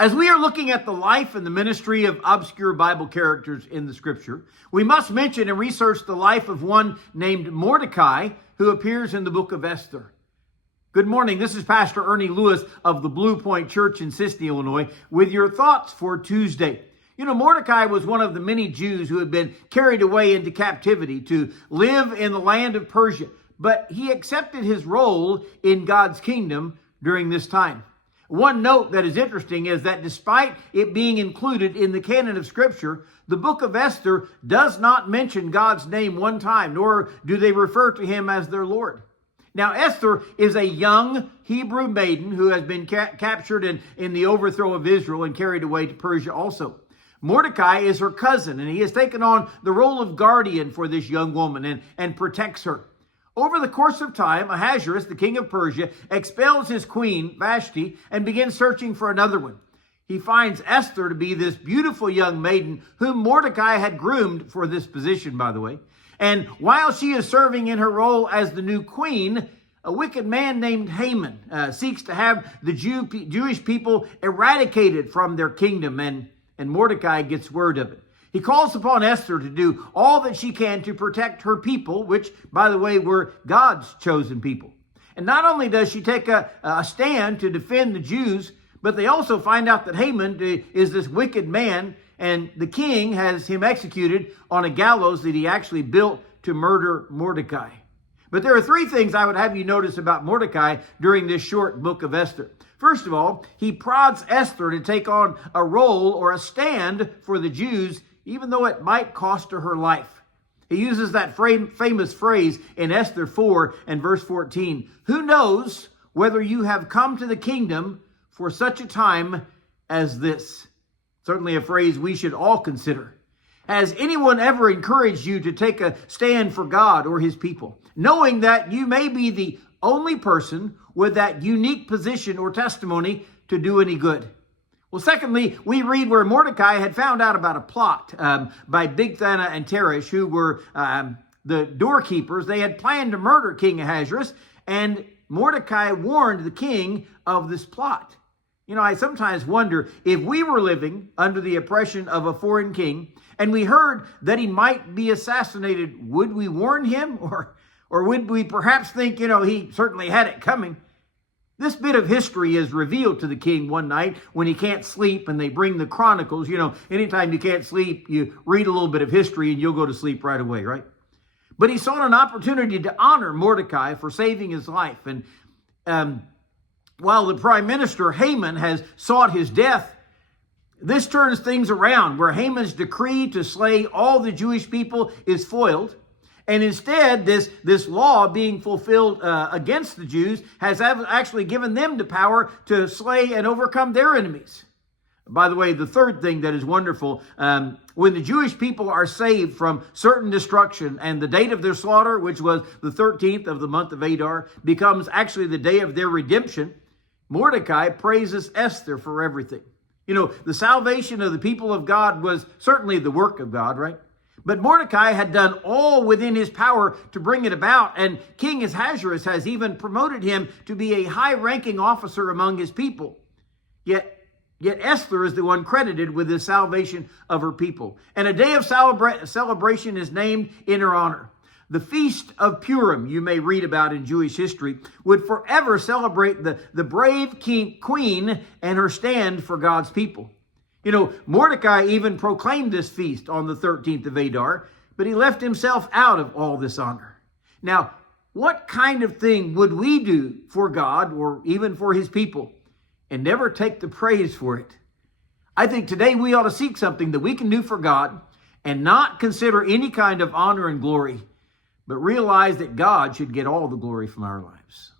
As we are looking at the life and the ministry of obscure Bible characters in the scripture, we must mention and research the life of one named Mordecai who appears in the book of Esther. Good morning. This is Pastor Ernie Lewis of the Blue Point Church in Sisney, Illinois, with your thoughts for Tuesday. You know, Mordecai was one of the many Jews who had been carried away into captivity to live in the land of Persia, but he accepted his role in God's kingdom during this time. One note that is interesting is that despite it being included in the canon of Scripture, the book of Esther does not mention God's name one time, nor do they refer to him as their Lord. Now, Esther is a young Hebrew maiden who has been captured in the overthrow of Israel and carried away to Persia also. Mordecai is her cousin, and he has taken on the role of guardian for this young woman and protects her. Over the course of time, Ahasuerus, the king of Persia, expels his queen, Vashti, and begins searching for another one. He finds Esther to be this beautiful young maiden whom Mordecai had groomed for this position, by the way. And while she is serving in her role as the new queen, a wicked man named Haman seeks to have the Jewish people eradicated from their kingdom, and Mordecai gets word of it. He calls upon Esther to do all that she can to protect her people, which, by the way, were God's chosen people. And not only does she take a stand to defend the Jews, but they also find out that Haman is this wicked man, and the king has him executed on a gallows that he actually built to murder Mordecai. But there are three things I would have you notice about Mordecai during this short book of Esther. First of all, he prods Esther to take on a role or a stand for the Jews, even though it might cost her life. He uses that famous phrase in Esther 4 and verse 14. Who knows whether you have come to the kingdom for such a time as this? Certainly a phrase we should all consider. Has anyone ever encouraged you to take a stand for God or his people, knowing that you may be the only person with that unique position or testimony to do any good? Well, secondly, we read where Mordecai had found out about a plot by Bigthana and Teresh, who were the doorkeepers. They had planned to murder King Ahasuerus, and Mordecai warned the king of this plot. You know, I sometimes wonder if we were living under the oppression of a foreign king and we heard that he might be assassinated, would we warn him? Or would we perhaps think, he certainly had it coming? This bit of history is revealed to the king one night when he can't sleep, and they bring the chronicles. Anytime you can't sleep, you read a little bit of history and you'll go to sleep right away, right? But he sought an opportunity to honor Mordecai for saving his life. And while the prime minister, Haman, has sought his death, this turns things around, where Haman's decree to slay all the Jewish people is foiled. And instead, this law being fulfilled against the Jews has actually given them the power to slay and overcome their enemies. By the way, the third thing that is wonderful, when the Jewish people are saved from certain destruction, and the date of their slaughter, which was the 13th of the month of Adar, becomes actually the day of their redemption, Mordecai praises Esther for everything. The salvation of the people of God was certainly the work of God, right? But Mordecai had done all within his power to bring it about, and King Ahasuerus has even promoted him to be a high-ranking officer among his people. Yet Esther is the one credited with the salvation of her people. And a day of celebration is named in her honor. The Feast of Purim, you may read about in Jewish history, would forever celebrate the brave queen and her stand for God's people. Mordecai even proclaimed this feast on the 13th of Adar, but he left himself out of all this honor. Now, what kind of thing would we do for God or even for his people and never take the praise for it? I think today we ought to seek something that we can do for God and not consider any kind of honor and glory, but realize that God should get all the glory from our lives.